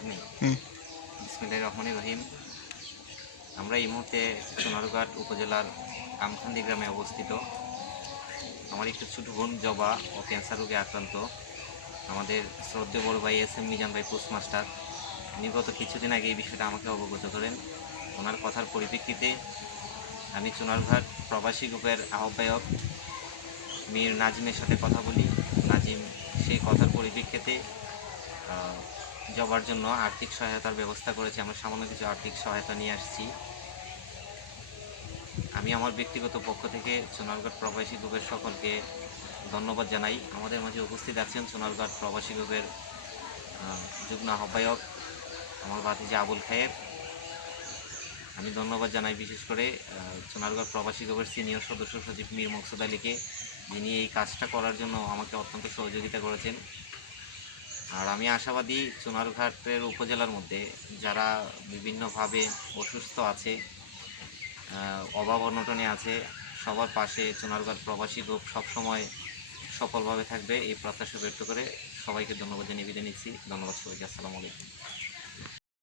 ভাগ্নি। বিসমিল্লাহির রহমানির রহিম। আমরা এই মুহূর্তে সোনারঘাট উপজেলার কামখান্দি গ্রামে অবস্থিত। আমার একটু ছোট বোন জবা ও ক্যান্সার রোগে আক্রান্ত। আমাদের শ্রদ্ধেয় বড় ভাই এস এম মিজান ভাই পোস্টমাস্টার, উনি গত কিছুদিন আগে এই বিষয়টা আমাকে অবগত করেন। ওনার কথার পরিপ্রেক্ষিতে আমি সোনারঘাট প্রবাসী গ্রুপের আহ্বায়ক মীর নাজিমের সাথে কথা বলি। নাজিম সেই কথার পরিপ্রেক্ষিতে জবার জন্য আর্থিক সহায়তার ব্যবস্থা করেছে। আমরা সামান্য কিছু আর্থিক সহায়তা নিয়ে আসছি। আমি আমার ব্যক্তিগত পক্ষ থেকে সোনারঘাট প্রবাসী গ্রুপের সকলকে ধন্যবাদ জানাই। আমাদের মাঝে উপস্থিত আছেন সোনারঘাট প্রবাসী গ্রুপের যুগ্ম আহ্বায়ক আমার ভাতিজা আবুল খায়ের। আমি ধন্যবাদ জানাই বিশেষ করে সোনারঘাট প্রবাসী গ্রুপের সিনিয়র সদস্য সচিব মীর মকসুদ আলীকে, যিনি এই কাজটা করার জন্য আমাকে অত্যন্ত সহযোগিতা করেছেন। আর আমি আশাবাদী সোনারঘাটের উপজেলার মধ্যে যারা বিভিন্নভাবে অসুস্থ আছে, অভাব অনটনে আছে, সবার পাশে সোনারঘাট প্রবাসী গ্রুপ সবসময় সফলভাবে থাকবে এই প্রত্যাশা ব্যক্ত করে সবাইকে ধন্যবাদ জানিয়ে বিদায় নিচ্ছি। ধন্যবাদ সবাইকে। আসসালামু আলাইকুম।